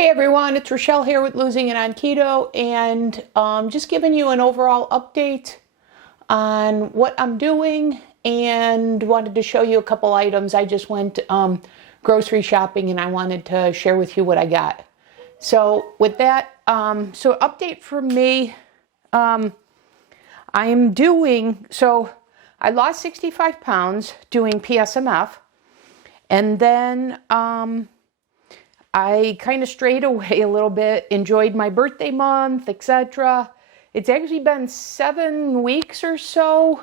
Hey everyone, it's Rochelle here with Losing It on Keto, and just giving you an overall update on what I'm doing, and wanted to show you a couple items. I just went grocery shopping and I wanted to share with you what I got. So with that, so update from me, I lost 65 pounds doing PSMF, and then I kind of strayed away a little bit, enjoyed my birthday month, etc. It's actually been 7 weeks or so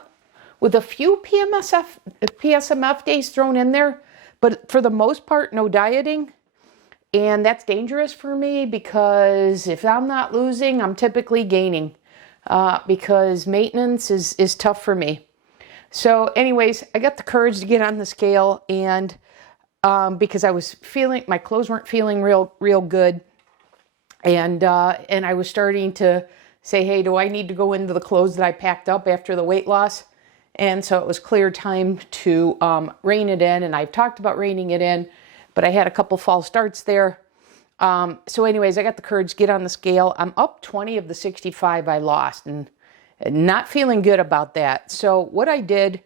with a few PSMF days thrown in there, but for the most part, no dieting. And that's dangerous for me because if I'm not losing, I'm typically gaining because maintenance is tough for me. So anyways, I got the courage to get on the scale, and because I was feeling, my clothes weren't feeling real good. And I was starting to say, hey, do I need to go into the clothes that I packed up after the weight loss? And so it was clear time to rein it in. And I've talked about reining it in, but I had a couple false starts there. So anyways, I got the courage to get on the scale. I'm up 20 of the 65 I lost, and not feeling good about that. So what I did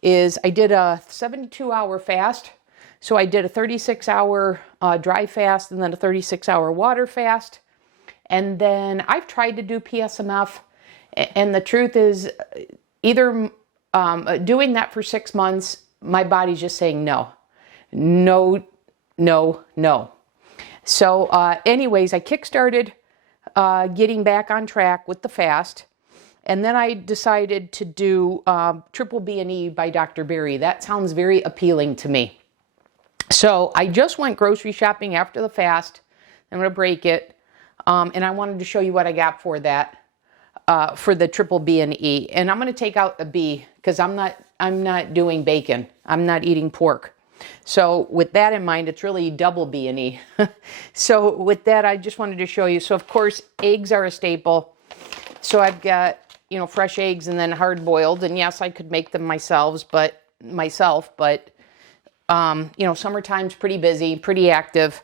is I did a 72-hour fast. So I did a 36-hour dry fast and then a 36-hour water fast. And then I've tried to do PSMF, and the truth is either doing that for 6 months, my body's just saying no. So anyways, I kickstarted getting back on track with the fast. And then I decided to do Triple B&E by Dr. Berry. That sounds very appealing to me. So I just went grocery shopping after the fast. I'm going to break it. And I wanted to show you what I got for that, for the Triple B&E. And I'm going to take out the B because I'm not doing bacon. I'm not eating pork. So with that in mind, it's really double B&E. So with that, I just wanted to show you. So of course, eggs are a staple. So I've got, fresh eggs and then hard boiled. And yes, I could make them myself, but summertime's pretty busy, pretty active.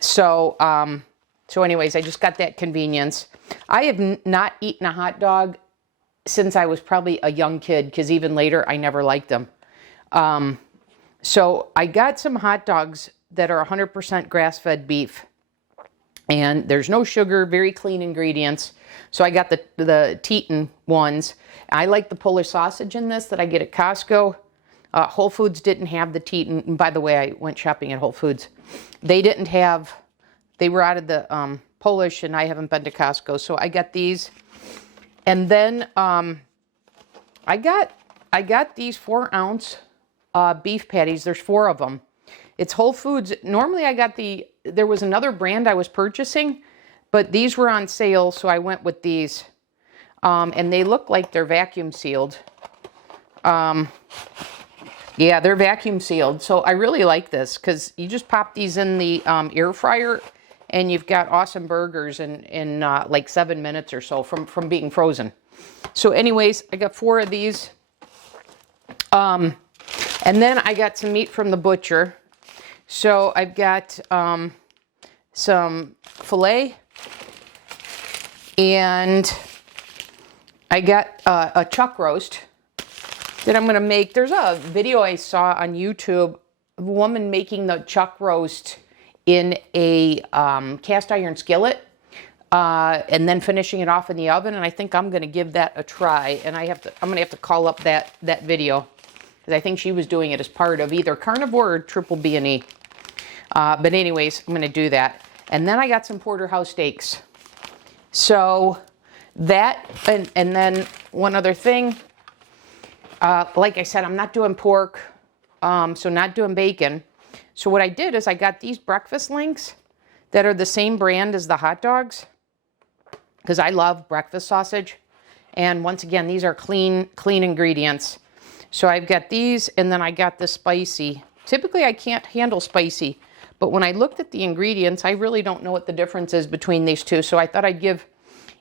So anyways, I just got that convenience. I have not eaten a hot dog since I was probably a young kid, because even later I never liked them. So I got some hot dogs that are 100% grass-fed beef, and there's no sugar, very clean ingredients. So I got the Teton ones. I like the Polish sausage in this that I get at Costco. Whole Foods didn't have the Teton. And by the way, I went shopping at Whole Foods. They were out of the Polish, and I haven't been to Costco. So I got these. And then I got these 4-ounce beef patties. There's 4 of them. It's Whole Foods. Normally there was another brand I was purchasing, but these were on sale, so I went with these. And they look like they're vacuum sealed. Yeah, they're vacuum sealed. So I really like this because you just pop these in the air fryer, and you've got awesome burgers in like 7 minutes or so from being frozen. So anyways, I got 4 of these. And then I got some meat from the butcher. So I've got some filet, and I got a chuck roast that I'm going to make. There's a video I saw on YouTube of a woman making the chuck roast in a cast iron skillet and then finishing it off in the oven. And I think I'm going to give that a try. And I'm going to have to call up that video because I think she was doing it as part of either carnivore or Triple B&E. But anyways, I'm going to do that. And then I got some porterhouse steaks. So that, and then one other thing. Like I said, I'm not doing pork, so not doing bacon. So what I did is I got these breakfast links that are the same brand as the hot dogs, because I love breakfast sausage. And once again, these are clean ingredients. So I've got these, and then I got the spicy. Typically, I can't handle spicy, but when I looked at the ingredients, I really don't know what the difference is between these two. So I thought I'd give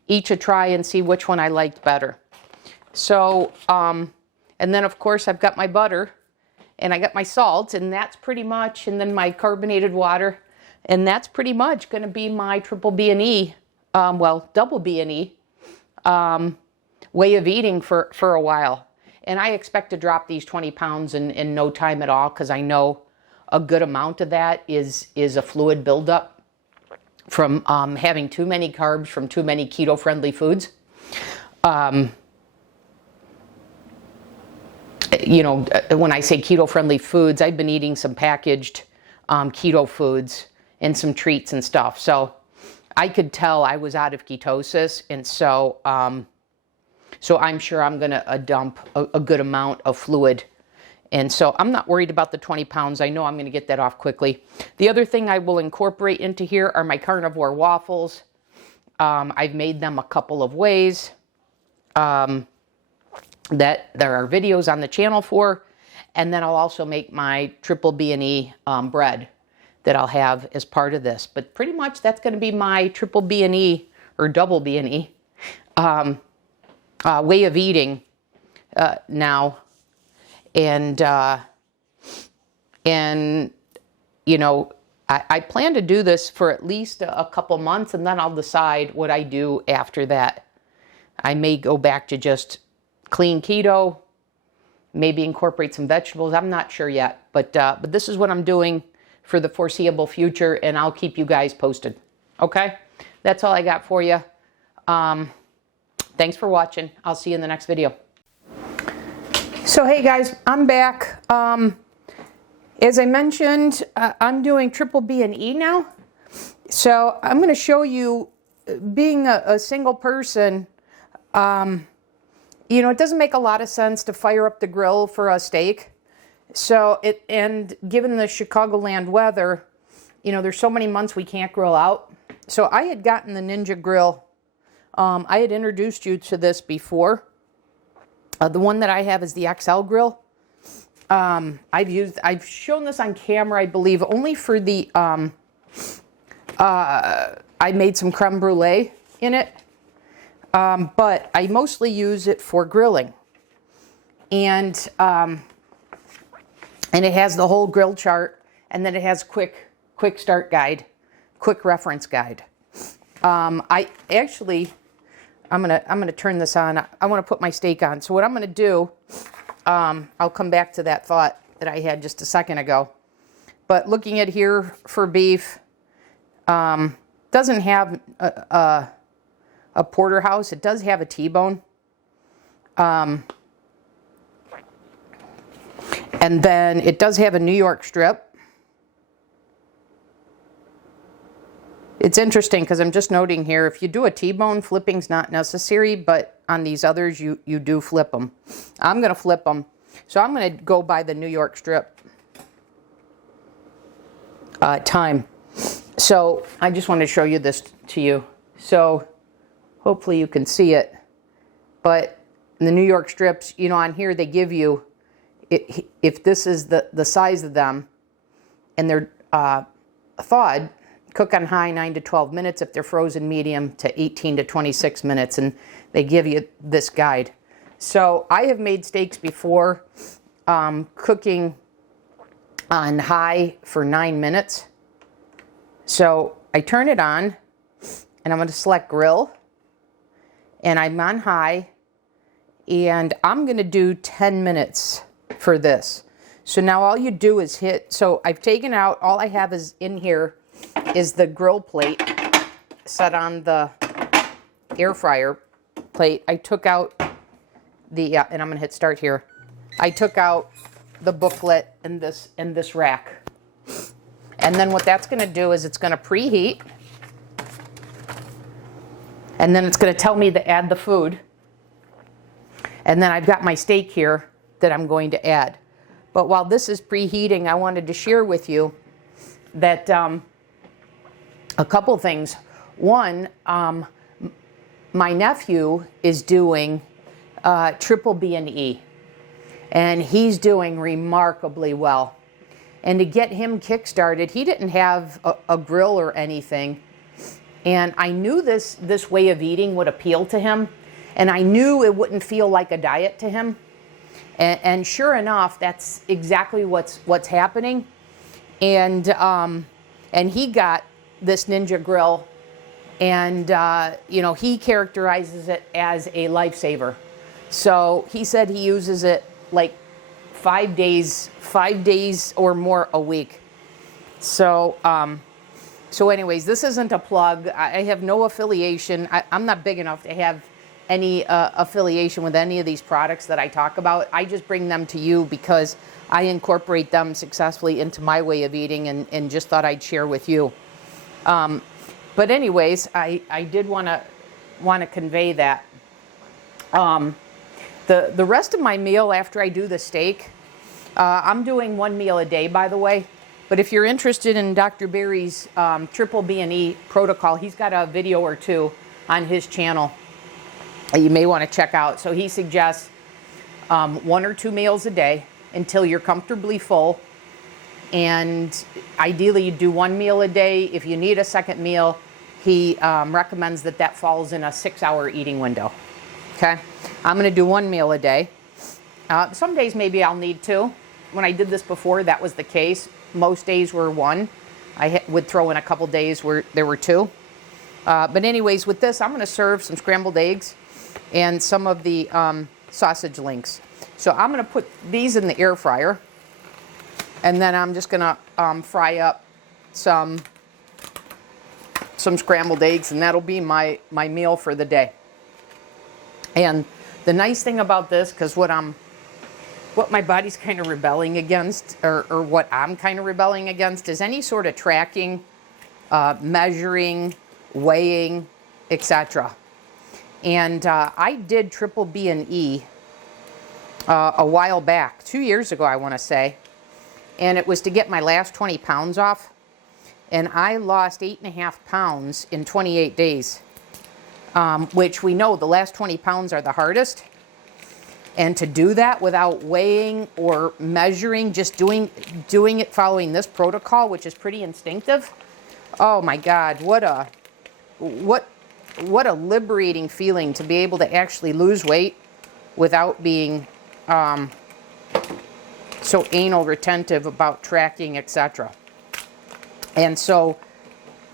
each a try and see which one I liked better. So, and then, of course, I've got my butter, and I got my salt, and that's pretty much, and then my carbonated water. And that's pretty much going to be my triple B and E, well, double B and E way of eating for a while. And I expect to drop these 20 pounds in no time at all, because I know a good amount of that is a fluid buildup from having too many carbs from too many keto-friendly foods. You know, when I say keto-friendly foods, I've been eating some packaged keto foods and some treats and stuff. So I could tell I was out of ketosis, and so so I'm sure I'm going to dump a good amount of fluid. And so I'm not worried about the 20 pounds. I know I'm going to get that off quickly. The other thing I will incorporate into here are my carnivore waffles. I've made them a couple of ways that there are videos on the channel for. And then I'll also make my triple B and E bread that I'll have as part of this. But pretty much that's going to be my triple B and E or double B and E way of eating now. And you know, I plan to do this for at least a couple months, and then I'll decide what I do after that. I may go back to just clean keto, maybe incorporate some vegetables. I'm not sure yet, but this is what I'm doing for the foreseeable future, and I'll keep you guys posted. Okay? That's all I got for you. Thanks for watching. I'll see you in the next video. So hey guys, I'm back. As I mentioned, I'm doing triple B and E now. So I'm going to show you, being a single person, you know, it doesn't make a lot of sense to fire up the grill for a steak. So and given the Chicagoland weather, you know, there's so many months we can't grill out. So I had gotten the Ninja grill. I had introduced you to this before. The one that I have is the XL grill. I've shown this on camera, I believe, only for the, I made some creme brulee in it. But I mostly use it for grilling. And it has the whole grill chart, and then it has quick start guide, quick reference guide. I'm gonna turn this on. I want to put my steak on. So what I'm gonna do, I'll come back to that thought that I had just a second ago. But looking at here for beef, doesn't have a porterhouse. It does have a T-bone. And then it does have a New York strip. It's interesting because I'm just noting here, if you do a T-bone, flipping's not necessary, but on these others, you do flip them. I'm going to flip them. So I'm going to go by the New York strip time. So I just wanted to show you this to you. So hopefully you can see it. But the New York strips, you know, on here they give you, if this is the size of them and they're thawed, cook on high 9 to 12 minutes. If they're frozen, medium to 18 to 26 minutes. And they give you this guide. So I have made steaks before, cooking on high for 9 minutes. So I turn it on, and I'm going to select grill. And I'm on high. And I'm going to do 10 minutes for this. So now all you do is hit, so I've taken out, all I have is in here is the grill plate set on the air fryer plate. I took out the, and I'm going to hit start here. I took out the booklet and this rack. And then what that's going to do is it's going to preheat. And then it's going to tell me to add the food. And then I've got my steak here that I'm going to add. But while this is preheating, I wanted to share with you that a couple things. One, my nephew is doing triple B and E, and he's doing remarkably well. And to get him kick-started, he didn't have a grill or anything. And I knew this way of eating would appeal to him, and I knew it wouldn't feel like a diet to him. And sure enough, that's exactly what's happening. And And he got this Ninja grill, and you know, he characterizes it as a lifesaver. So he said he uses it like 5 days or more a week. So so anyways, this isn't a plug. I have no affiliation. I'm not big enough to have any affiliation with any of these products that I talk about. I just bring them to you because I incorporate them successfully into my way of eating, and just thought I'd share with you. But anyways, I did want to convey that. The rest of my meal after I do the steak, I'm doing 1 meal a day, by the way. But if you're interested in Dr. Berry's triple B&E protocol, he's got a video or two on his channel that you may want to check out. So he suggests 1 or 2 meals a day until you're comfortably full. And ideally you do 1 meal a day. If you need a second meal, he recommends that falls in a 6-hour eating window. Okay, I'm going to do 1 meal a day. Some days maybe I'll need 2. When I did this before, that was the case. Most days were 1. I would throw in a couple days where there were 2. But anyways, with this, I'm going to serve some scrambled eggs and some of the sausage links. So I'm going to put these in the air fryer, and then I'm just going to fry up some scrambled eggs, and that'll be my meal for the day. And the nice thing about this, because what my body's kind of rebelling against, or what I'm kind of rebelling against, is any sort of tracking, measuring, weighing, etc. And I did triple B&E a while back, 2 years ago, I want to say. And it was to get my last 20 pounds off. And I lost 8.5 pounds in 28 days, which we know the last 20 pounds are the hardest. And to do that without weighing or measuring, just doing it following this protocol, which is pretty instinctive. Oh my God, what a liberating feeling to be able to actually lose weight without being so anal retentive about tracking, etc. And so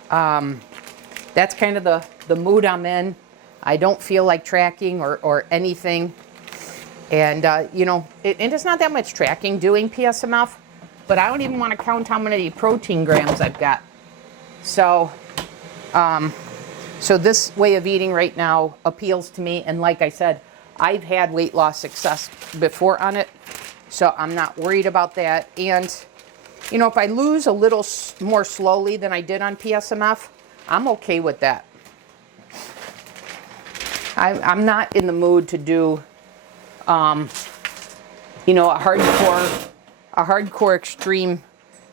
that's kind of the mood I'm in. I don't feel like tracking or anything. And, you know, and it's not that much tracking doing PSMF, but I don't even want to count how many protein grams I've got. So, so this way of eating right now appeals to me. And like I said, I've had weight loss success before on it, so I'm not worried about that. And, you know, if I lose a little more slowly than I did on PSMF, I'm okay with that. I'm not in the mood to do, you know, a hardcore extreme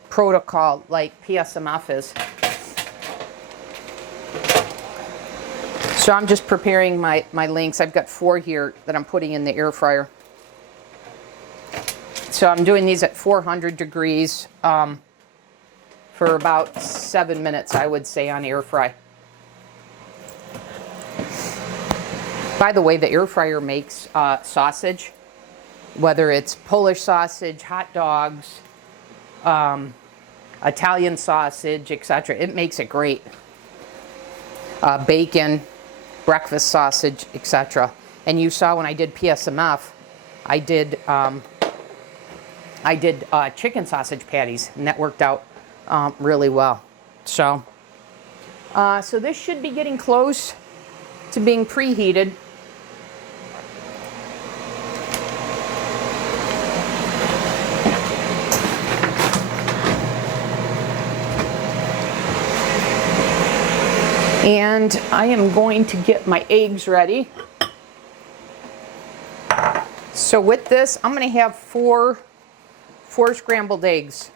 protocol like PSMF is. So I'm just preparing my links. I've got 4 here that I'm putting in the air fryer. So I'm doing these at 400 degrees for about 7 minutes, I would say, on air fry. By the way, the air fryer makes sausage, whether it's Polish sausage, hot dogs, Italian sausage, etc. It makes it great. Bacon, breakfast sausage, etc. And you saw when I did PSMF, I did chicken sausage patties, and that worked out really well. So, so this should be getting close to being preheated. And I am going to get my eggs ready. So with this, I'm going to have four scrambled eggs.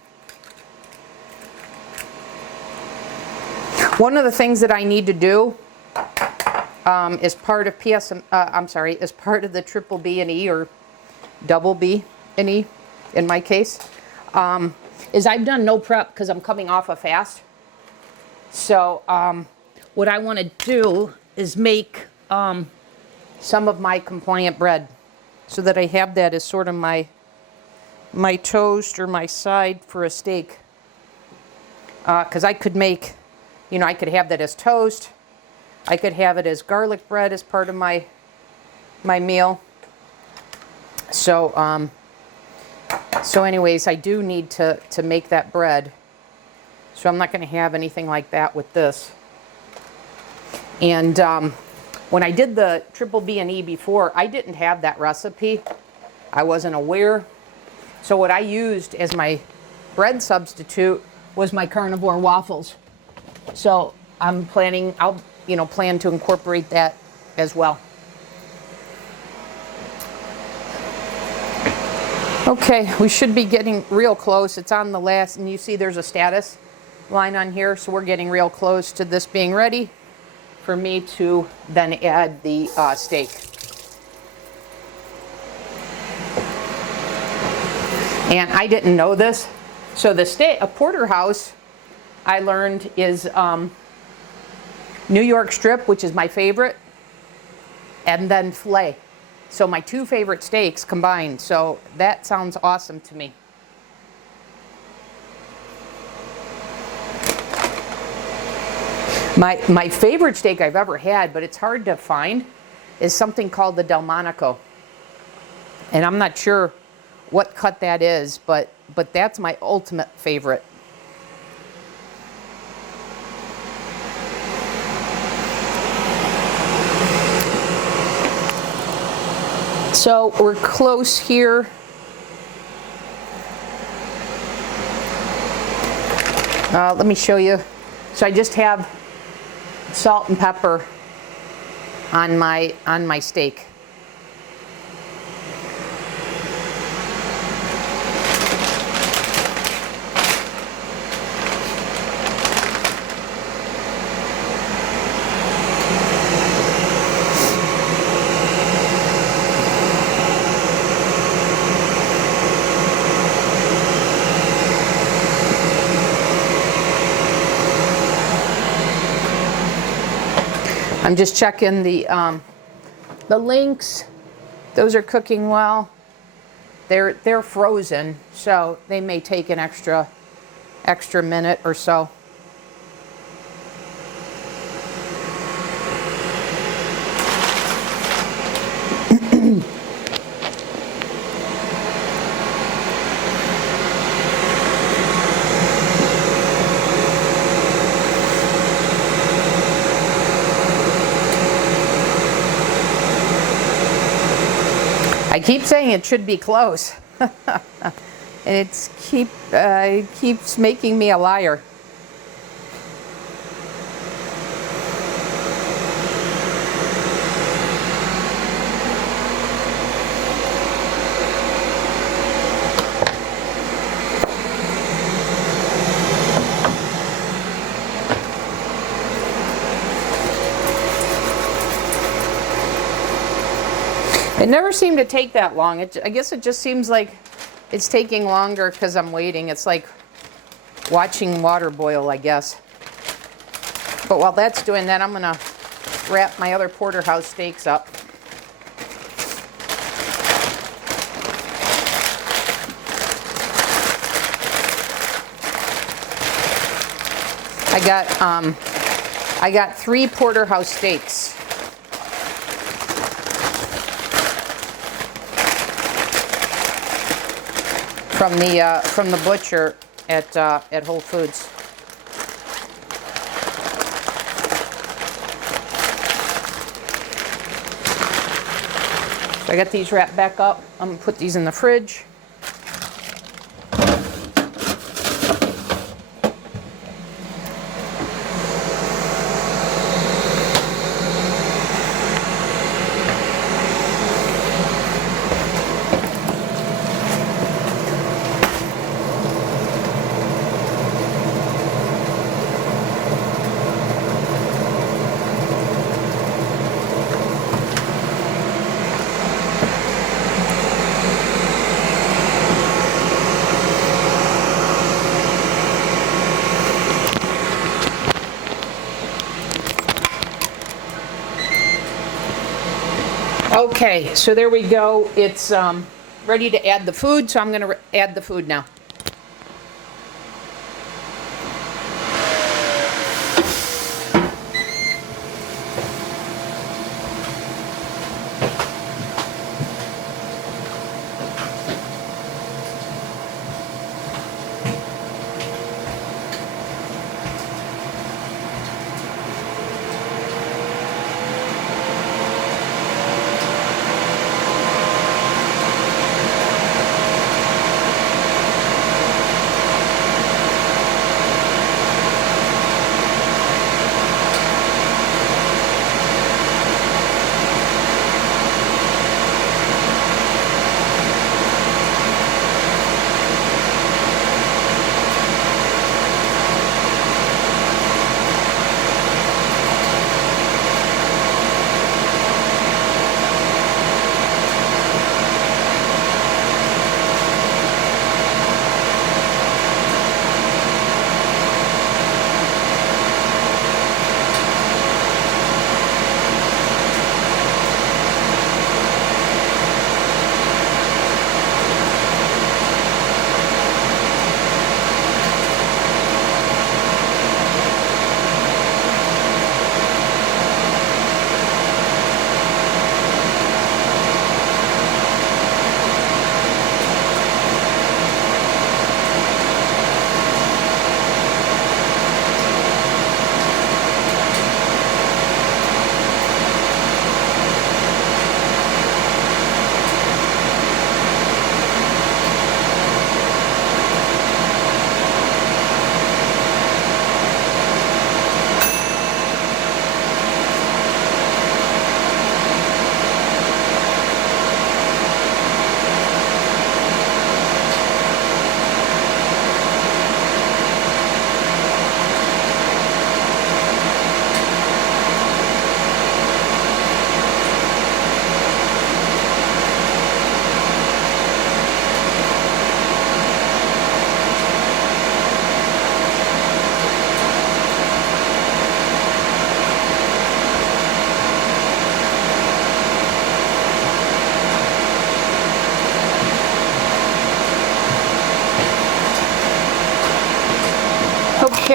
One of the things that I need to do as part of as part of the triple B&E or double B&E in my case, is I've done no prep because I'm coming off a fast. So what I want to do is make some of my compliant bread so that I have that as sort of my toast or my side for a steak. because I could make, you know, I could have that as toast. I could have it as garlic bread as part of my meal. So, so anyways, I do need to make that bread. So I'm not going to have anything like that with this. And when I did the triple B&E before, I didn't have that recipe. I wasn't aware. So what I used as my bread substitute was my carnivore waffles. So I'm planning, I'll, you know, plan to incorporate that as well. Okay, we should be getting real close. It's on the last, and you see there's a status line on here, so we're getting real close to this being ready for me to then add the steak. And I didn't know this. So the steak, a porterhouse, I learned is New York strip, which is my favorite, and then filet. So my two favorite steaks combined. So that sounds awesome to me. My favorite steak I've ever had, but it's hard to find, is something called the Delmonico. And I'm not sure what cut that is, but that's my ultimate favorite. So we're close here. Let me show you. So I just have salt and pepper on my steak. I'm just checking the links. Those are cooking well. They're frozen, so they may take an extra minute or so. I keep saying it should be close, and it keeps making me a liar. It never seemed to take that long. I guess it just seems like it's taking longer because I'm waiting. It's like watching water boil, I guess. But while that's doing that, I'm going to wrap my other porterhouse steaks up. I got 3 porterhouse steaks. From the butcher at Whole Foods. So I got these wrapped back up. I'm gonna put these in the fridge. Okay, so there we go. It's ready to add the food, so I'm going to add the food now.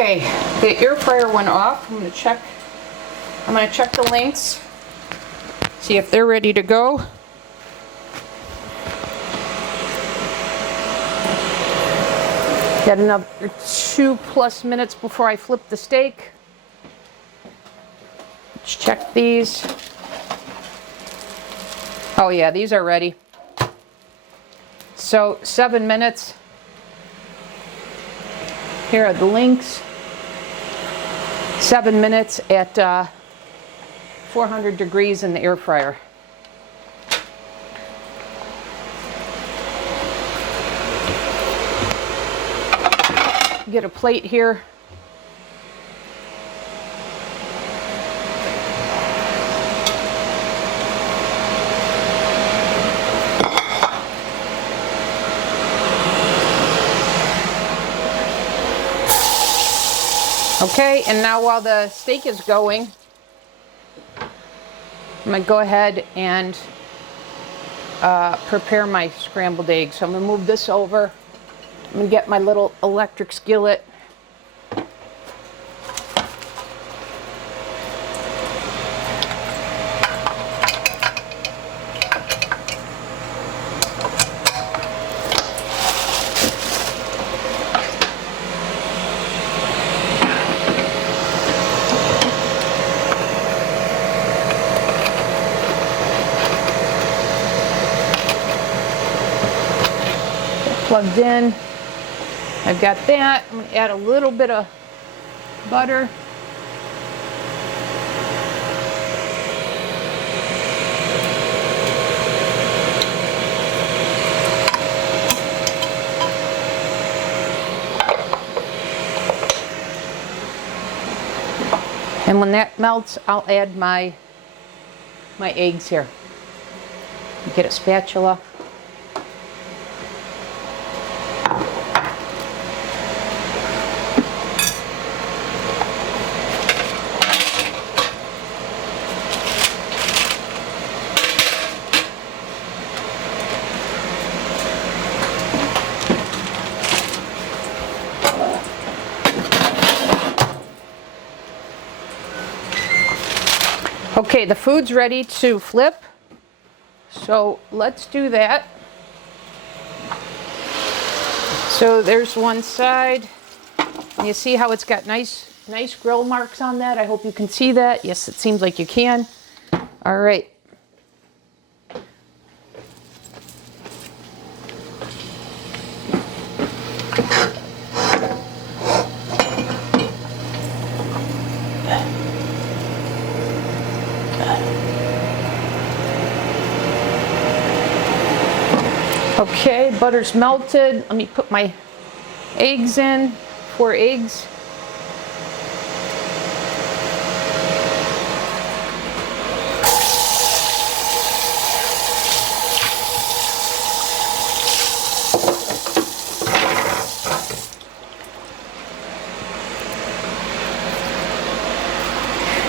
Okay, the air fryer went off. I'm gonna check the lengths, see if they're ready to go. Got another 2+ minutes before I flip the steak. Let's check these. Oh yeah, these are ready. So 7 minutes. Here are the links. 7 minutes at 400 degrees in the air fryer. Get a plate here. Okay, and now while the steak is going, I'm going to go ahead and prepare my scrambled eggs. So I'm going to move this over. I'm going to get my little electric skillet. Plugged in. I've got that. I'm going to add a little bit of butter. And when that melts, I'll add my eggs here. Get a spatula. Okay, the food's ready to flip, so let's do that. So there's one side, and you see how it's got nice grill marks on that. I hope you can see that. Yes, it seems like you can. All right. Okay, butter's melted. Let me put my eggs in, 4 eggs.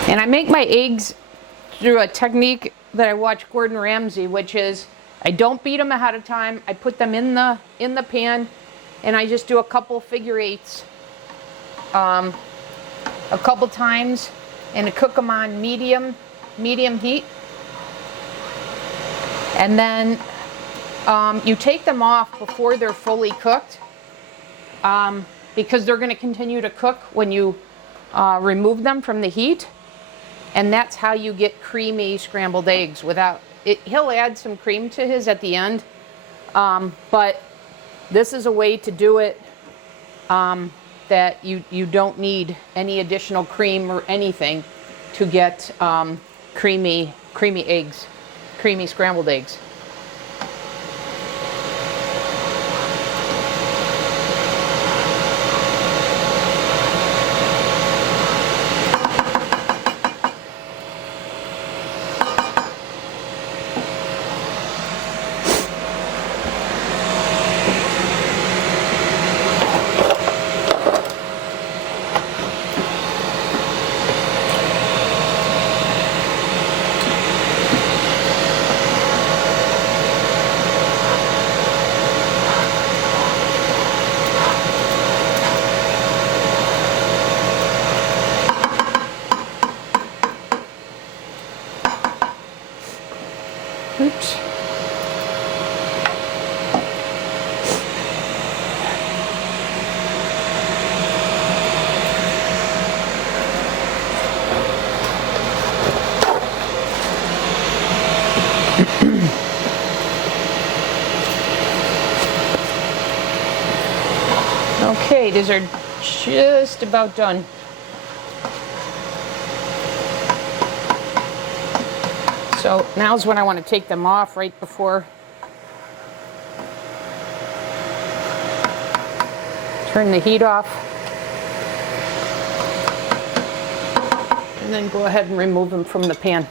And I make my eggs through a technique that I watch Gordon Ramsay, which is I don't beat them ahead of time. I put them in the pan, and I just do a couple figure eights a couple times, and I cook them on medium heat. And then you take them off before they're fully cooked, because they're going to continue to cook when you remove them from the heat. And that's how you get creamy scrambled eggs without it. He'll add some cream to his at the end, but this is a way to do it that you don't need any additional cream or anything to get creamy eggs, creamy scrambled eggs. Oops. Okay, these are just about done. So now's when I want to take them off, right before. Turn the heat off. And then go ahead and remove them from the pan.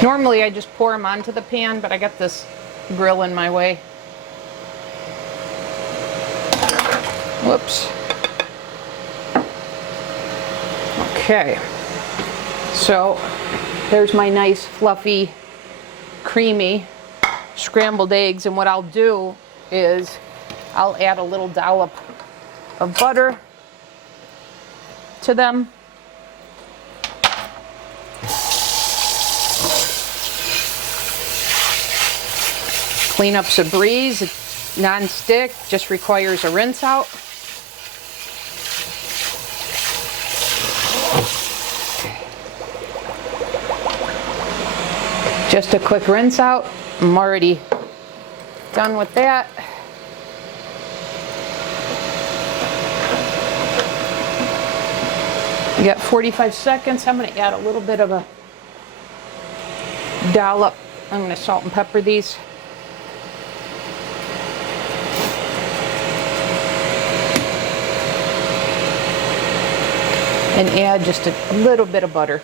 Normally I just pour them onto the pan, but I got this grill in my way. Whoops. Okay, so there's my nice fluffy creamy scrambled eggs, and what I'll do is I'll add a little dollop of butter to them. Cleanup's a breeze. It's non-stick, just requires a rinse out. Just a quick rinse out. I'm already done with that. You got 45 seconds. I'm going to add a little bit of a dollop. I'm going to salt and pepper these. And add just a little bit of butter.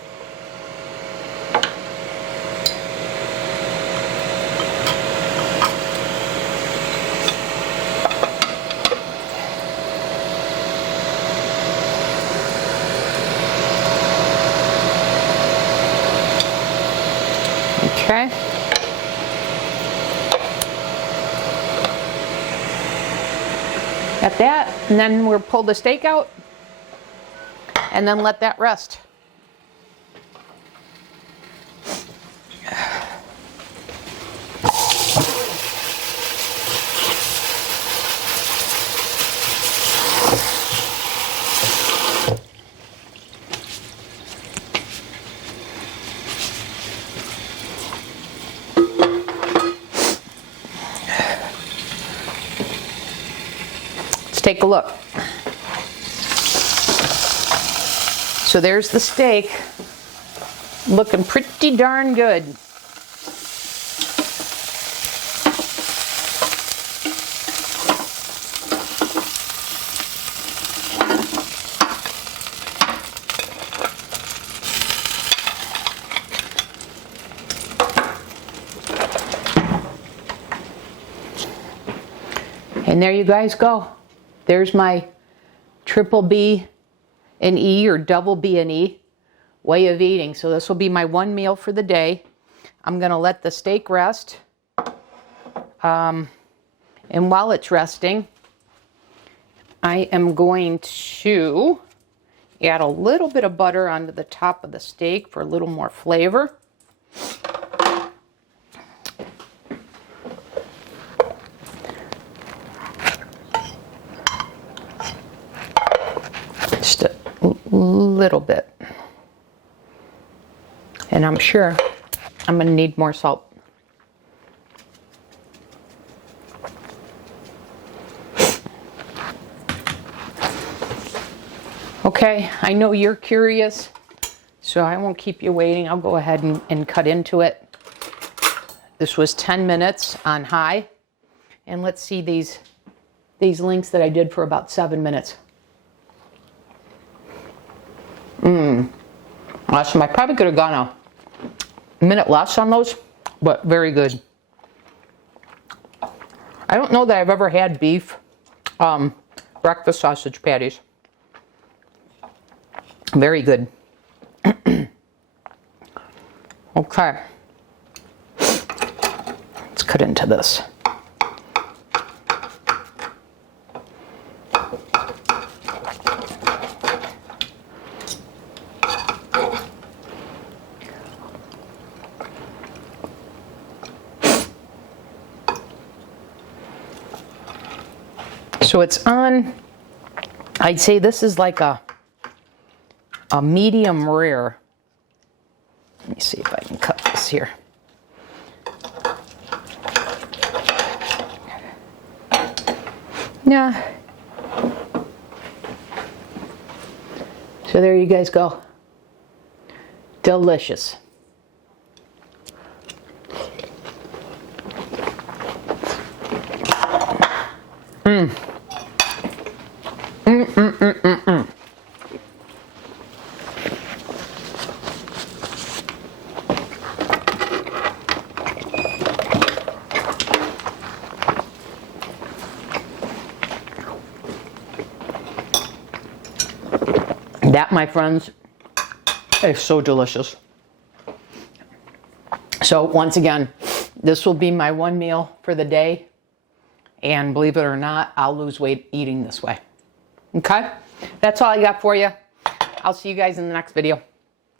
Okay. Got that, and then we'll pull the steak out and then let that rest. Let's take a look. So there's the steak, looking pretty darn good. And there you guys go. There's my triple B and E, or double B and E way of eating. So this will be my one meal for the day. I'm going to let the steak rest. And while it's resting, I am going to add a little bit of butter onto the top of the steak for a little more flavor. Just a little bit. And I'm sure I'm going to need more salt. Okay, I know you're curious, so I won't keep you waiting. I'll go ahead and cut into it. This was 10 minutes on high. And let's see these links that I did for about 7 minutes. Awesome. I probably could have gone a minute less on those, but very good. I don't know that I've ever had beef breakfast sausage patties. Very good. Okay. Let's cut into this. So it's on, I'd say this is like a medium rare. Let me see if I can cut this here. Yeah. So there you guys go. Delicious. That, my friends, is so delicious. So once again, this will be my one meal for the day. And believe it or not, I'll lose weight eating this way. Okay? That's all I got for you. I'll see you guys in the next video.